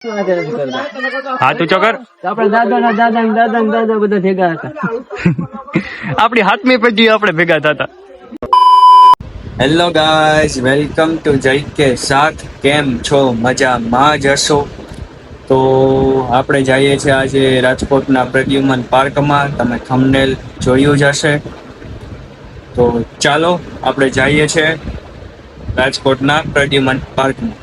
હા તું ચોકર આપડા દાદા બધા ભેગા હતા. આપણી હાથમી પેઢી આપણે ભેગા થતા. હેલો ગાઈઝ, વેલકમ ટુ જઈકે સાથ. કેમ છો? મજામાં જ હશો? તો આપણે જઈએ છીએ આજે રાજકોટના પ્રદ્યુમન પાર્કમાં. તમે થંબનેલ જોયું જ હશે. તો ચાલો આપણે જઈએ છીએ રાજકોટના પ્રદ્યુમન પાર્કમાં.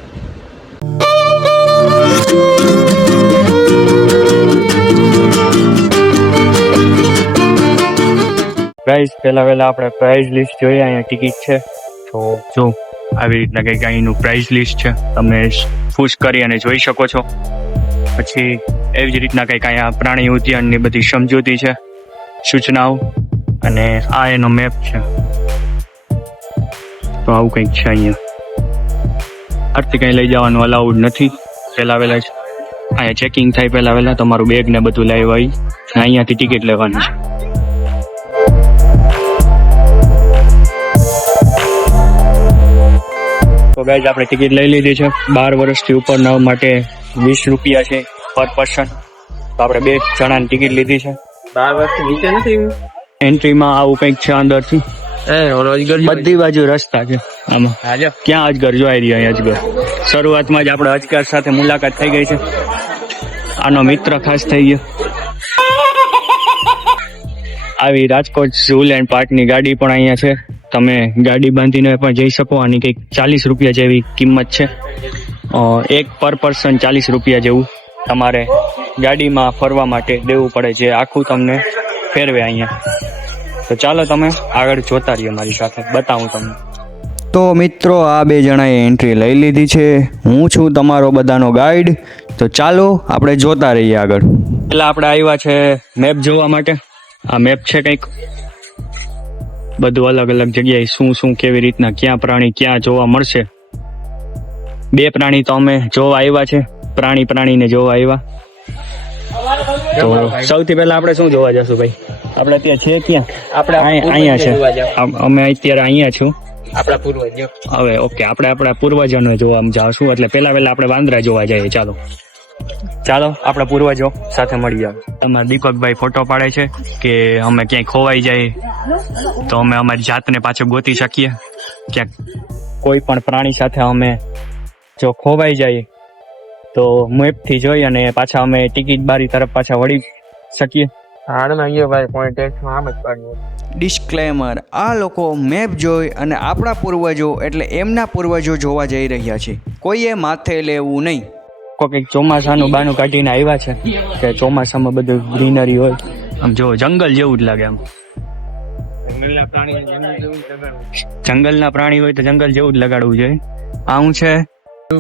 પ્રાઇઝ પહેલા આપણે પ્રાઇઝ લિસ્ટ જોઈએ. અહીંયા ટિકિટ છે તો જો આવી રીતના કંઈક અહીંનું પ્રાઇઝ લિસ્ટ છે, તમે પુશ કરી અને જોઈ શકો છો. પછી એવી જ રીતના કંઈક અહીંયા પ્રાણી ઉદ્યાનની બધી સમજૂતી છે, સૂચનાઓ, અને આ એનો મેપ છે. તો આવું કંઈક છે અહીંયા. આરથી કંઈ લઈ જવાનું અલાઉડ નથી. પહેલા જ અહીંયા ચેકિંગ થાય, પહેલા તમારું બેગ ને બધું લાવી આવી અહીંયાથી ટિકિટ લેવાની છે. તો ગાઈઝ આપણે ટિકિટ લઈ લીધી છે. 12 વર્ષથી ઉપરના માટે 20 રૂપિયા છે પર પર્સન. તો આપણે 2 જણાની ટિકિટ લીધી છે. 12 વર્ષથી નીચે નથી. એન્ટ્રીમાં આવું કંઈક છે અંદરથી. બધી બાજુ રસ્તા છે આમાં. ક્યાં અજગર જોઈ રહ્યો? અહીં અજગર. શરૂઆતમાં જ આપણે અજગર સાથે મુલાકાત થઈ ગઈ છે. આનો મિત્ર ખાસ થઈ ગયો. આવી રાજકોટ ઝૂલેન્ડ પાર્કની ગાડી પણ અહીંયા છે. તમે ગાડી બાંધીને પણ જઈ શકો. આની કંઈક 40 રૂપિયા જેવી કિંમત છે. એક પર પર્સન 40 રૂપિયા જેવું તમારે ગાડીમાં ફરવા માટે દેવું પડે, જે આખું તમને ફેરવે અહીંયા. તો ચાલો તમે આગળ જોતા રહીએ, મારી સાથે બતાવું તમને. તો મિત્રો, આ 2 જણાએ એન્ટ્રી લઈ લીધી છે. હું છું તમારો બધાનો ગાઈડ. તો ચાલો આપણે જોતા રહીએ આગળ. એટલે આપણે આવ્યા છે મેપ જોવા માટે. આ મેપ છે કંઈક બધું અલગ અલગ જગ્યાએ શું કેવી રીતના ક્યાં પ્રાણી ક્યાં જોવા મળશે. 2 પ્રાણી તો અમે જોવા આવ્યા છે. પ્રાણીને જોવા આવ્યા. તો સૌથી પહેલા આપણે શું જોવા જશું ભાઈ? આપણે ત્યાં છે ક્યાં? આપણે અહીંયા છે. અમે અત્યારે અહીંયા છું. આપણા પૂર્વજો. હવે ઓકે, આપણે આપણા પૂર્વજોને જોવા જાશું. એટલે પહેલા આપણે વાંદરા જોવા જઈએ. ચાલો આપણે પૂર્વજો સાથે મળીએ. તમારા દીપકભાઈ ફોટો પાડે છે કે અમે ક્યાંય ખોવાઈ જાય તો અમે અમારી જાતને પાછળ ગોતી શકીએ. ક્યાંક કોઈ પણ પ્રાણી સાથે અમે જો ખોવાઈ જાય તો મેપથી જોઈ અને પાછા અમે ટિકિટ બારી તરફ પાછા વળી શકીએ. ડિસ્ક્લેમર: આ લોકો મેપ જોઈ અને આપણા પૂર્વજો એટલે એમના પૂર્વજો જોવા જઈ રહ્યા છે. કોઈએ માથે લેવું નહીં. કોઈ ચોમાસાનું બાનું કાઢીને આવ્યા છે કે ચોમાસામાં બધું ગ્રીનરી હોય. આમ જો જંગલ જેવું જ લાગે. આમ જંગલના પ્રાણી હોય તો જંગલ જેવું જ લગાડવું જોઈએ. આ હું છે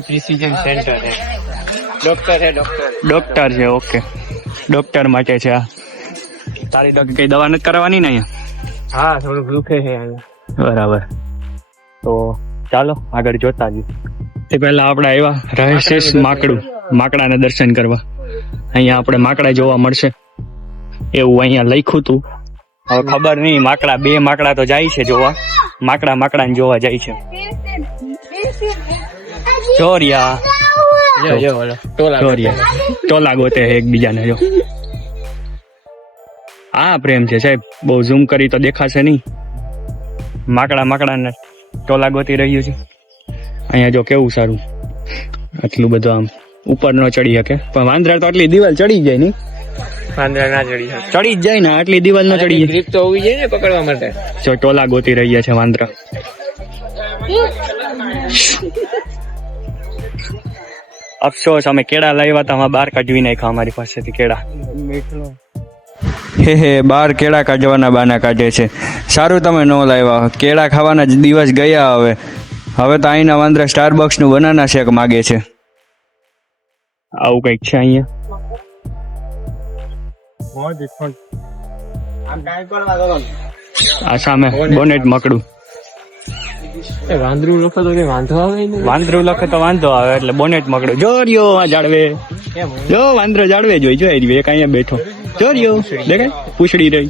પ્રિસિઝન સેન્ટર છે. ડોક્ટર છે. ઓકે, ડોક્ટર માટે છે આ. તારી તો કઈ દવા નથી કરવાની ને અહીંયા? હા, થોડુંક દુખે છે અહીંયા. બરાબર. તો ચાલો આગળ જોતા જઈએ. તે પહેલા આપણે આવ્યા રહસ્ય માકડાને દર્શન કરવા. અહીંયા આપણે માકડા જોવા મળશે એવું અહીંયા લખ્યું હતું. હવે ખબર નહીં, 2 માકડા તો જાય છે જોવા. માકડાને જોવા જાય છે. ચોરિયા ટોલા ગોતે એકબીજાને. જો આ પ્રેમ છે સાહેબ. બહુ ઝૂમ કરી તો દેખાશે નહીં. માકડાને ટોલા ગોતી રહ્યું છે. અહીંયા જો કેવું સારું. આટલું બધું આમ ઉપર ન ચડી શકે, પણ વાંદરા તો આટલી દિવાલ ચડી જાય નહીં. વાંદરા ના ચડી શકે. ચડી જ જાય ને, આટલી દિવાલ ન ચડી જાય. ગ્રીપ તો હોવી જોઈએ ને પકડવા માટે. જો ટોલા ગોતી રહ્યા છે વાંદરા. અફસોસ, અમે કેળા લાવ્યા હતા, બહાર કાઢવી નાખ્યા અમારી પાસેથી કેળા. હે બાર કેળા કાઢવાના બાના કાઢે છે. સારું તમે ન લાવ્યા. કેળા ખાવાના જ દિવસ ગયા. હવે તો અહીંના વાંદરા સ્ટારબક્સ નું બનાના શેક માગે છે. આવું કઈક છે અહીંયા. આ સામે બોનેટ મકડું. વાંદરું લખે તો વાંધો આવે. વાંદરું લખે તો વાંધો આવે, એટલે બોનેટ મકડું. જો રહ્યો આ જાળવે. જો વાંદરો જાળવે જોઈ એક અહીંયા બેઠો. જો રહ્યો દેખાય, પૂછડી રહી.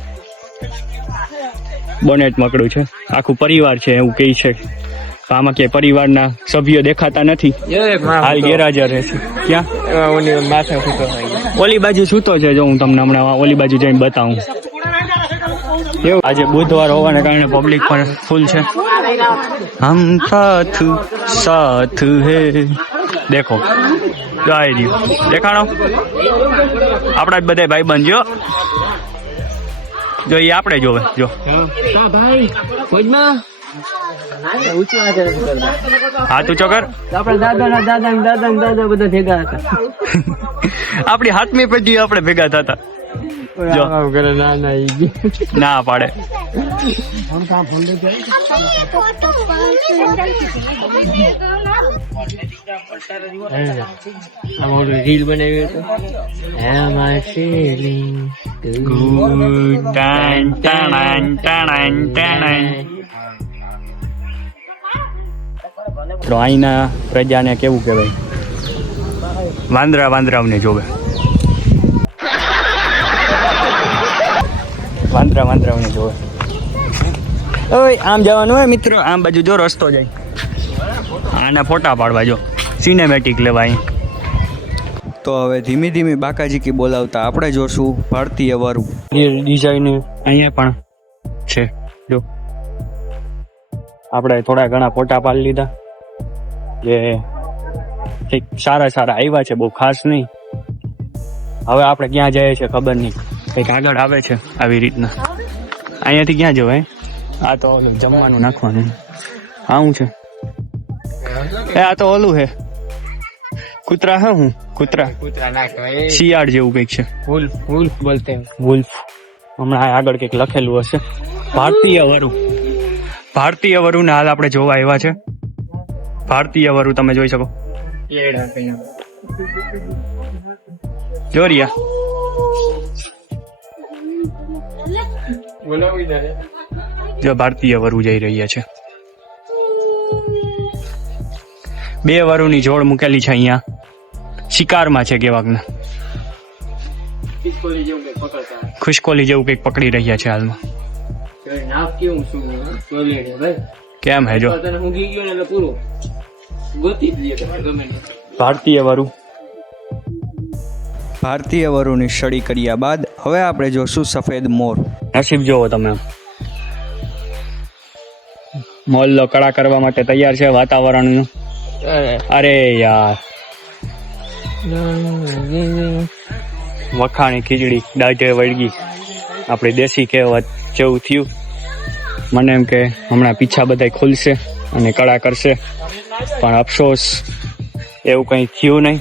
બોનેટ મકડું છે. આખું પરિવાર છે એવું કહી છે. આમાં ક્યાંય પરિવારના સભ્યો દેખાતા નથી, એક માં હાલ ગેરહાજર રહે છે. ક્યાં? ઓલી માથે ફૂટો થઈ ગયો. ઓલી બાજુ સૂતો છે, જો હું તમને હમણાં ઓલી બાજુ જઈને બતાવું. આજે બુધવાર હોવાને કારણે પબ્લિક પણ ફૂલ છે. હમ સાથ સાથ હે, દેખો જઈ રહ્યું દેખાણો, આપણા જ બધા ભાઈ બંધ જો એ આપણે જોવે. જો ભાઈ ભોજમાં હા તું ચોકર, આપણા દાદા બધા ભેગા હતા. આપણી હાથમી પેઢી આપણે ભેગા થતા. જો ના પાડે. રીલ બનાવી તો અહીંના પ્રજાને કેવું કહેવાય, વાંદરાઓને જોવે, વાંદરાઓને જોવે. ઓય આમ જવાનું હોય મિત્રો, આમ બાજુ જો રસ્તો જાય, આના ફોટા પાડવા જો સિનેમેટિક લેવાય. તો હવે ધીમે ધીમે બાકાજીકી બોલાવતા આપણે જોશું ભારતીય વરુ ડિઝાઇન અહીંયા પણ છે. જો આપણે થોડા ઘણા ફોટા પાડી લીધા, જે કંઈક સારા આવ્યા છે, બહુ ખાસ નહીં. હવે આપણે ક્યાં જઈએ છીએ ખબર નહીં, કંઈક આગળ આવે છે આવી રીતના. અહીંયાથી ક્યાં જવાય? આ તો ઓલું જમવાનું નાખવાનું. હા શું છે? આ તો ઓલું છે કૂતરા. હે હું કૂતરા નાખવા શિયાળ જેવું કંઈક છે. વુલ્ફ બોલતે વુલ્ફ. હમણાં આગળ કંઈક લખેલું હશે. ભારતીય વરુ ને હાલ આપણે જોવા આવ્યા છે. ભારતીય વરુ તમે જોઈ શકો. જોરિયા જો ભારતીય વરુ જઈ રહ્યા છે. 2 વરુની જોડ મૂકેલી છે અહીંયા. શિકારમાં છે કેવાકના. ખુશકોલી જેવું કંઈક પકડી રહ્યા છે હાલમાં. કેમ હે જો ભારતીય વરુ. ભારતીય વરુની સ્ટડી કર્યા બાદ હવે આપણે જોશું સફેદ મોર. નસીબ જોવો તમે, મોલ્લો કળા કરવા માટે તૈયાર છે વાતાવરણનું. અરે યાર, વખાણી ખીચડી દાઢે વળગી, આપણી દેશી કહેવત જેવું થયું. મને એમ કે હમણાં પીછા બધા ખુલશે અને કળા કરશે, પણ અફસોસ એવું કંઈ થયું નહીં.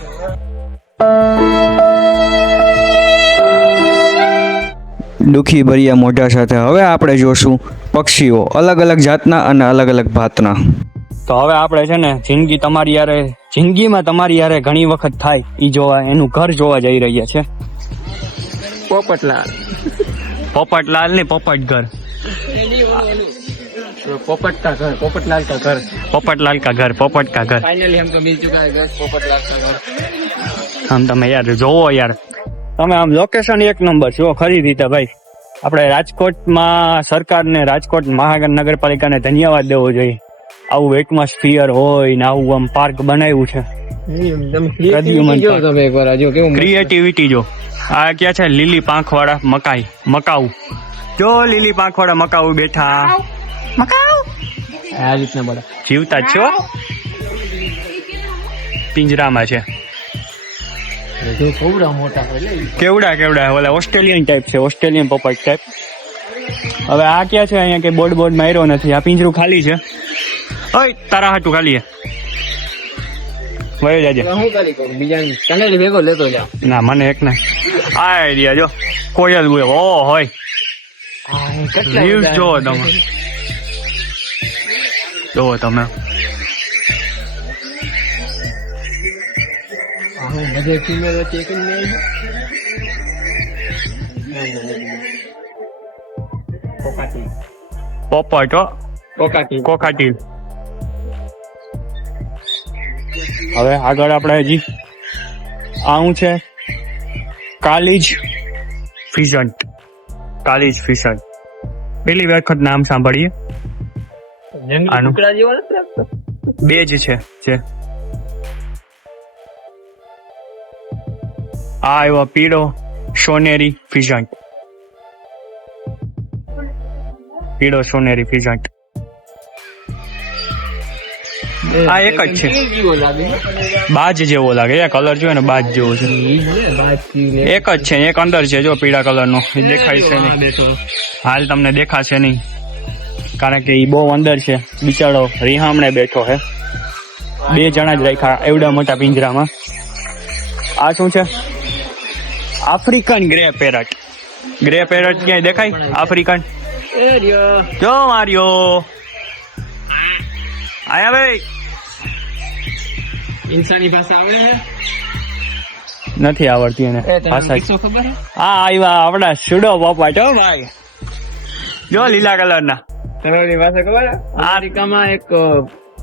દુઃખી ભર્યા મોઢા સાથે હવે આપણે જોશું પક્ષીઓ, અલગ અલગ જાતના અને અલગ અલગ ભાતના. તો હવે આપણે છે ને જિંદગીમાં તમારી યારે ઘણી વખત થાય ઈ જોવા, એનું ઘર જોવા જઈ રહ્યા છે. પોપટલાલ ને પોપટ ઘર, पोपट का घर, पोपटलाल का घर, पोपटलाल का घर, पोपट का घर. फाइनली हमको मिल चुका है घर, पोपटलाल का घर. આમ તમે યાર જોવો યાર, તમે આમ લોકેશન એક નંબર છો ખરી રીતે ભાઈ. આપણે રાજકોટમાં સરકારને, રાજકોટ મહાનગરપાલિકાને ધન્યવાદ દેવો જોઈએ. આવું એટમોસ્ફિયર હોય ને આવું આમ પાર્ક બનાવ્યું છે. ક્રિએટિવિટી જો. આ ક્યાં છે? લીલી પાંખવાળા મકાઉ. જો લીલી પાંખવાળા મકાઉ બેઠા. આ રીતના બધા જીવતા જ છો, પિંજરામાં છે. કેવડા ઓલા ઓસ્ટ્રેલિયન ટાઈપ છે, ઓસ્ટ્રેલિયન પોપટ ટાઈપ. હવે આ ક્યાં છે? અહીંયા કઈ બોર્ડ માર્યો નથી, આ પિંજરું ખાલી છે. ઓય તારા હાટું ખાલી વયો જાજે. બીજા ભેગો લેતો જા. ના મને એક ના. આ આઈડિયા જો કોયલ બોય. ઓ હોય જોવો તમે, જોવો તમે. પોપટ કોકાટી. હવે આગળ આપણે હજી આવું છે કાલીજ ફિશન્ટ. પેલી વખત નામ સાંભળીએ. જંગલી આનું? કૂકડા જેવો નથી લાગતો? બે જ છે જે આ આવ્યો પીળો સોનેરી ફિઝન્ટ, પીળો સોનેરી ફિઝન્ટ. આ એક જ છે, જંગલી જેવો લાગે. બાજ જેવો લાગે, એ કલર જોયો ને બાજ જેવો છે. ઈ જ ને, બાજરી ને. એક જ છે, એક અંદર છે જો પીળા કલરનો, એ દેખાય છે હા, નહીં બેઠો. હાલ, તમને દેખાશે નહીં કારણ કે એ બહુ અંદર છે, બિચારો રીહામણે બેઠો છે. બે જણા જ રાખ્યા એવડા મોટા પિંજરામાં. આ શું છે? African grey parrot. Grey parrot ક્યાંય દેખાય? આફ્રિકન એ રહ્યો. જો માર્યો આયા ભાઈ. ઇન્સાની ભાષા આવડે હે? નથી આવડતી એને એ તને ભાષા. કિસ્સો ખબર હે? આ આવ્યા આપડા સુડો પોપટ હો ભાઈ, જો લીલા કલરના. તને ઓલી ભાષા ખબર હે? આ- અમેરિકામાં એક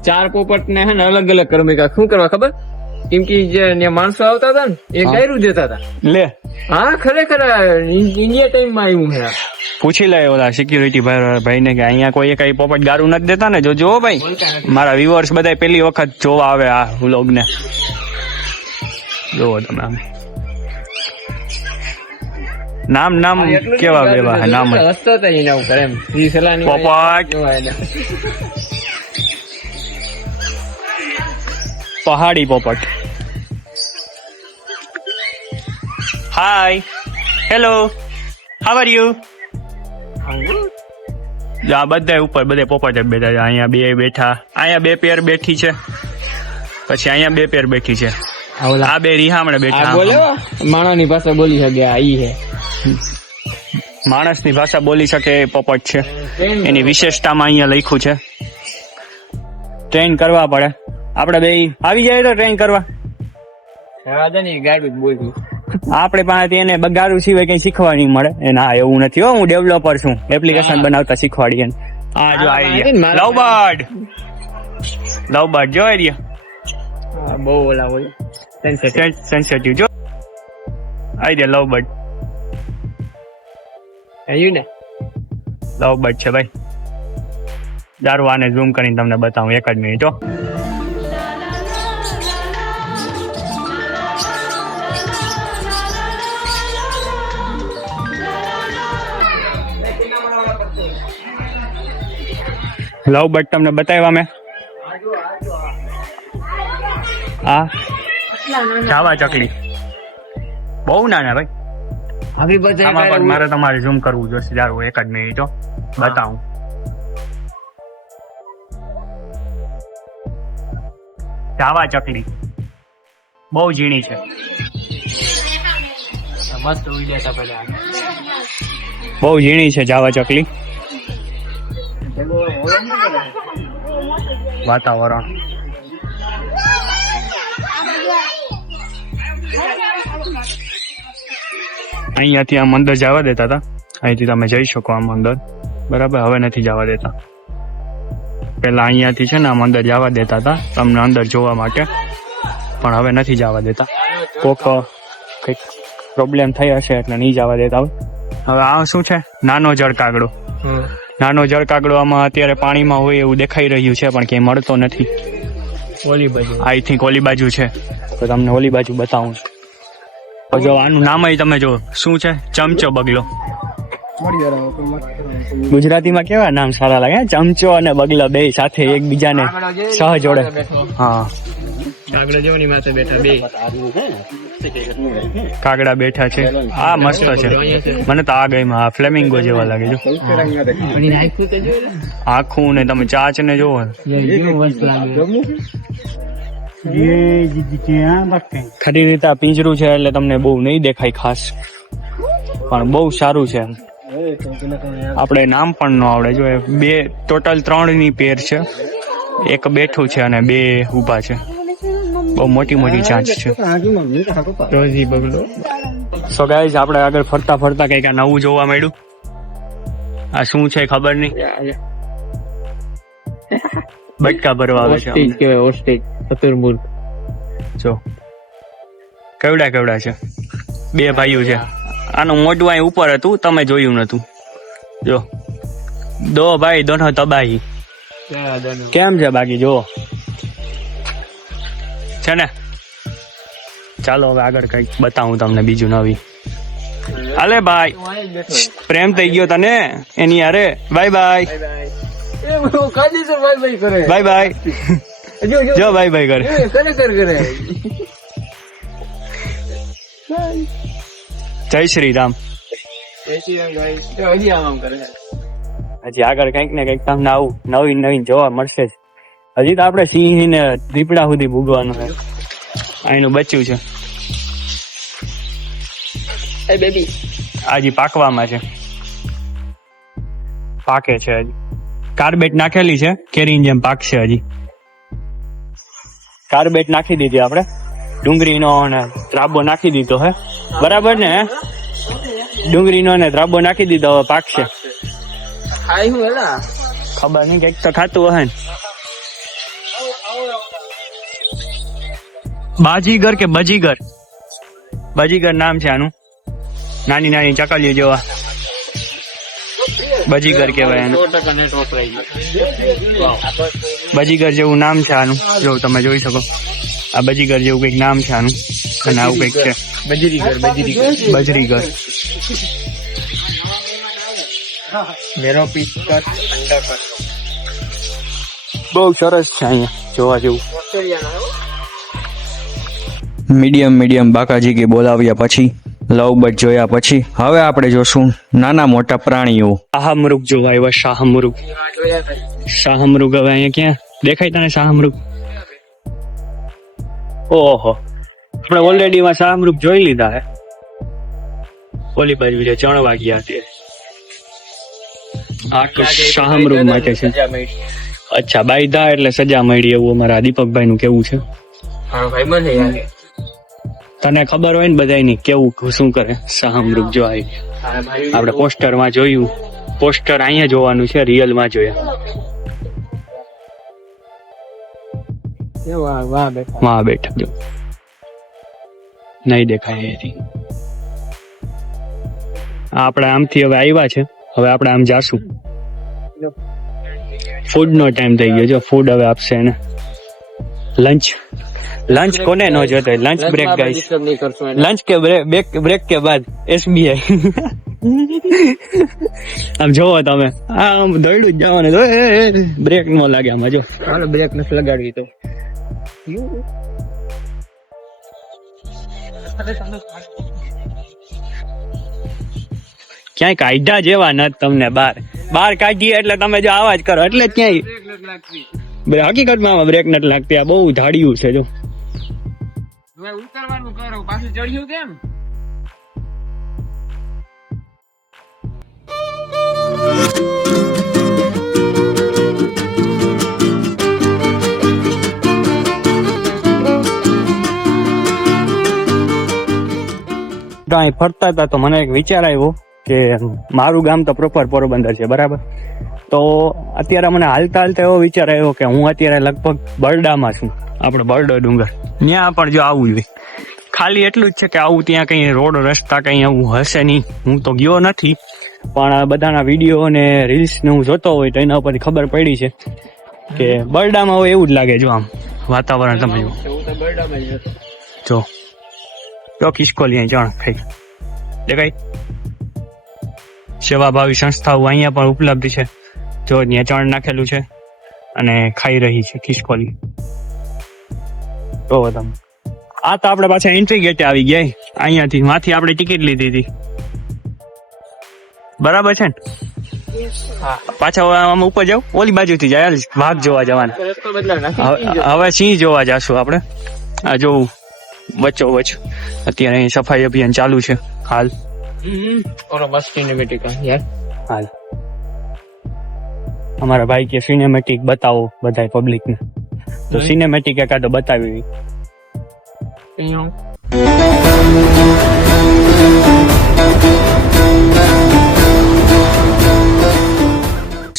4 પોપટ ને હે ને અલગ અલગ કર્મિકા શું કરવા ખબર? કેમ કે જે ત્યાં માણસો આવતા હતા ને એ હા. ગાયરું દેતા હતા. લે હા, ખરેખર ઇન્ડિયા ટાઈમ માં આવ્યું હે. પૂછી લે ઓલા સિક્યુરિટી ભાઈ ને કે અહીંયા કોઈ કઈ પોપટ ગારું નથી દેતા ને? જો ભાઈ, મારા વ્યુઅર્સ બધા પહેલી વખત જોવા આવે આ વ્લોગ ને. જોવો તમે આમ. નામ એટલું જ કેવા ગાયરું બેવા દેતા નામ જ. હતા. હસતા હતા એના ઉપર એમ. શ્રી સલાની પોપટ. જોવાય ને. પહાડી પોપટ. હાય, હેલો, હાઉ આર યુ? આ બધા ઉપર બધે પોપટ જ બેઠા છે. અહીંયા બે બેઠા, અહીંયા બે પેર બેઠી છે, પછી અહીંયા બે પેર બેઠી છે. આ બે રીહામણે આ બેઠા. બોલો માણસની ભાષા બોલી શકે. આ ઈ હે માણસની ભાષા બોલી શકે એ પોપટ છે. એની વિશેષતામાં અહીંયા લખ્યું છે. ટ્રેન કરવા પડે. આપણે બે આવી જાય તો ટ્રેન કરવા. ગાડું જ બોલ્યું. આપણે પાસેથી એને બગાડું સિવાય કઈ શીખવા નહીં મળે. એ ના, એવું નથી હો, હું ડેવલપર છું, એપ્લિકેશન બનાવતા શીખવાડીએ. આ જો આઈડિયા લવબર્ડ, લવબર્ડ જો આઈડિયા બહુ ઓલા હોય સેન્સિટિવ જો આઈડિયા લવબર્ડ. આવ્યું ને. લવબર્ડ છે ભાઈ. દારૂ આને ઝૂમ કરીને તમને બતાવું એક જ મિનિટ હો. લવબર્ડ તમને બતાવ્યા મેં. આ જાવા ચકલી બહુ નાના ભાઈ. આવી બધા આમાં પણ મારે તમારે ઝૂમ કરવું જોશે. દારૂ એક જ મિનિટ હો, બતાવું. જાવા ચકલી બહુ ઝીણી છે, મસ્ત ઉડ્યા હતા પેલા. બહુ ઝીણી છે જાવા ચકલી. વાતાવરણ અહીંયાથી આમ અંદર જવા દેતા હતા. અહીંથી તમે જઈ શકો આમ અંદર, બરાબર. હવે નથી જવા દેતા. પેલા અહીંયાથી છે ને આમ અંદર જવા દેતા હતા તમને અંદર જોવા માટે, પણ હવે નથી જવા દેતા. કોક કંઈક પ્રોબ્લેમ થઈ હશે એટલે નહીં જવા દેતા. હવે આ શું છે? નાનો જળ કાગડો. નાનો જળ કાગડો આમાં અત્યારે પાણીમાં હોય એવું દેખાઈ રહ્યું છે, પણ ક્યાંય મળતો નથી. ઓલી બાજુ આઈ થિંક ઓલી બાજુ છે, તો તમને ઓલી બાજુ બતાવું. તો જો આનું નામ તમે જો શું છે? ચમચો બગલો. ગુજરાતીમાં કેવા નામ સારા લાગે? ચમચો અને બગલો બે સાથે એકબીજાને સહ જોડે. હા, કાગડો જેવની માથે બેઠા બે. કાગડા બેઠા છે. આ મસ્ત છે, મને તો આ ગઈ. આ ફ્લેમિંગો જેવા લાગે જો. આખું ને તમે ચાચ ને જોવો. ખરી રીતે આ પિંજરું છે એટલે તમને બહુ નહીં દેખાય ખાસ, પણ બહુ સારું છે. આપણે નામ પણ ન આવડે. જો બે ટોટલ 3 ની પેર છે. એક બેઠું છે અને 2 ઊભા છે. બહુ મોટી મોટી ચાંચ છે. રોજી બગલો. સો ગાઈઝ, આપણે આગળ ફરતા ફરતા કઈક આ નવું જોવા મળ્યું. આ શું છે ખબર નહીં. બટકા ભરવા આવે છે. ઓસ્ટેજ કહેવાય, ઓસ્ટેજ. ચતુર્મુર્ગ. જો કેવડા કેવડા છે. 2 ભાઈઓ છે. આનું મોઢું અહીં ઉપર હતું, તમે જોયું નતું. જો 2 ભાઈ દોનો તબાહી. કેમ છે બાકી જુઓ છે ને? ચાલો હવે આગળ કઈક બતાવું તમને બીજું નવી. અલે ભાઈ પ્રેમ થઈ ગયો તને એની યારે. બાય બાય બાય બાય જો બાય બાય કરે. જય શ્રી રામ. હજી આગળ કઈક ને કઈક તમને આવું નવીન નવીન જોવા મળશે જ. હજી તો આપણે સિંહ ને દીપડા સુધી ભૂગવાનું છે. અહીંનું બચ્યું છે હજી પાકવામાં છે. પાકે છે હજી. કાર્બેટ નાખેલી છે કેરીની જેમ પાકશે હજી. કાર્બેટ નાખી દીધી આપણે. ડુંગળીનો અને ત્રાબો નાખી દીધો હે. બરાબર ને? ડુંગળીનો અને ત્રાબો નાખી દીધો, હવે પાકશે. ખબર નહીં કઈક તો ખાતું હે. બાજીગર કે બજીગર? બજીગર નામ છે આનું. નાની નાની ચકલીઓ જેવા બજીગર કહેવાય આનું. બજીગર જેવું નામ છે આનું. જો તમે જોઈ શકો આ બજીગર જેવું કઈક નામ છે આનું. અને આવું કઈક છે બજરીગર. બહુ સરસ છે અહીંયા જોવા જેવું. મીડિયમ બાકાજી કે બોલાવ્યા પછી, લવ બર્ડ જોયા પછી હવે આપણે જોશું નાના મોટા પ્રાણીઓ. શાહમૃગ જોવા આવ્યા. શાહમૃગ હવે અહીંયા ક્યાં દેખાય તને? શાહમૃગ ઓહો, આપણે ઓલરેડી માં શાહમૃગ જોઈ લીધા હે. ઓલી બાજુ જે ચણવા ગયા તે આ તો શાહમૃગ માટે છે. અચ્છા, બાયધા એટલે સજા મળી એવું અમારા દીપકભાઈ નું કેવું છે. તને ખબર હોય ને બધાની કેવું શું કરે શાહમૃગ જો આવી. આપણે પોસ્ટર માં જોયું. પોસ્ટર અહીંયા જોવાનું છે, રિયલ માં જોયા. વાહ બેઠા જો નહીં દેખાય અહીંયાથી. આપણે આમથી હવે આવ્યા છે. હવે આપણે આમ જાશું. ફૂડ નો ટાઈમ થઈ ગયો. જો ફૂડ હવે આપશે ને. લંચ કોને નો જોતો? Lunch break guys. લંચ કે બ્રેક કે બાદ SBI. આમ જોવો તમે, આમ દોડ્યું જ જવાનું. બ્રેક નો લાગે આમાં. જો બ્રેક નથી લગાડવી તો ક્યાંય કાઢ્યા જેવા નથી તમને. બહાર કાઢીએ એટલે તમે જો આવાજ કરો એટલે ક્યાંય હકીકતમાં આમાં બ્રેક નથી લાગતી. આ બહુ ધાડિયું છે. જો ઉતરવાનું કરો, પાછું ચડ્યું કેમ? અહીં ફરતા હતા તો મને એક વિચાર આવ્યો કે મારું ગામ તો પ્રોપર પોરબંદર છે, બરાબર? તો અત્યારે મને હાલતા એવો વિચાર આવ્યો કે હું અત્યારે લગભગ બરડામાં છું. આપણે બરડો ડુંગર ત્યાં પણ જો આવું જોઈએ. ખાલી એટલું જ છે કે આવું ત્યાં કઈ રોડ રસ્તા કઈ આવું હશે નહીં. હું તો ગયો નથી, પણ બધાના વિડીયો અને રીલ્સ ને હું જોતો હોય તો એના ઉપરથી ખબર પડી છે કે બરડામાં હોય એવું જ લાગે. જો આમ વાતાવરણ તમે જો ખિસકોલી અહીં ચણ ખાઈ દેખાય. સેવાભાવી સંસ્થાઓ અહીંયા પણ ઉપલબ્ધ છે. જો ત્યાં ચણ નાખેલું છે અને ખાઈ રહી છે ખિસકોલી. તો તમે આ તો આપણે પાછા એન્ટ્રી ગેટે આવી ગયા. અહીંયાથી માથી આપણે ટિકિટ લીધી હતી, બરાબર છે ને? પાછા આમ ઉપર જાવ, ઓલી બાજુથી જાય. વાઘ જોવા જવાના. હવે સિંહ જોવા જશું આપણે. આ જોવું વચ્ચો વચ્ચ અત્યારે અહીં સફાઈ અભિયાન ચાલુ છે હાલ. હાલ અમારા ભાઈ કે સિનેમેટિક બતાવો બધા પબ્લિક ને, તો સિનેમેટિક એકાદો બતાવી.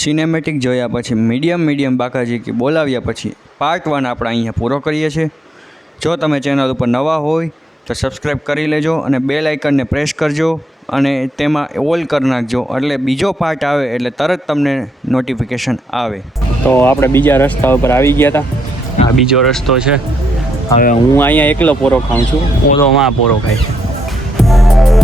સિનેમેટિક જોયા પછી મીડિયમ બાકાજી કે બોલાવ્યા પછી પાર્ટ 1 આપણે અહીંયા પૂરો કરીએ છીએ. જો તમે ચેનલ ઉપર નવા હોય તો સબસ્ક્રાઈબ કરી લેજો અને બેલ આઇકનને પ્રેસ કરજો અને તેમાં ઓલ કરી નાખજો, એટલે બીજો પાર્ટ આવે એટલે તરત તમને નોટિફિકેશન આવે. તો આપણે બીજા રસ્તા ઉપર આવી ગયા હતા. આ બીજો રસ્તો છે. હવે હું અહીંયા એકલો પોરો ખાઉં છું, ઓલો માં પોરો ખાય છે.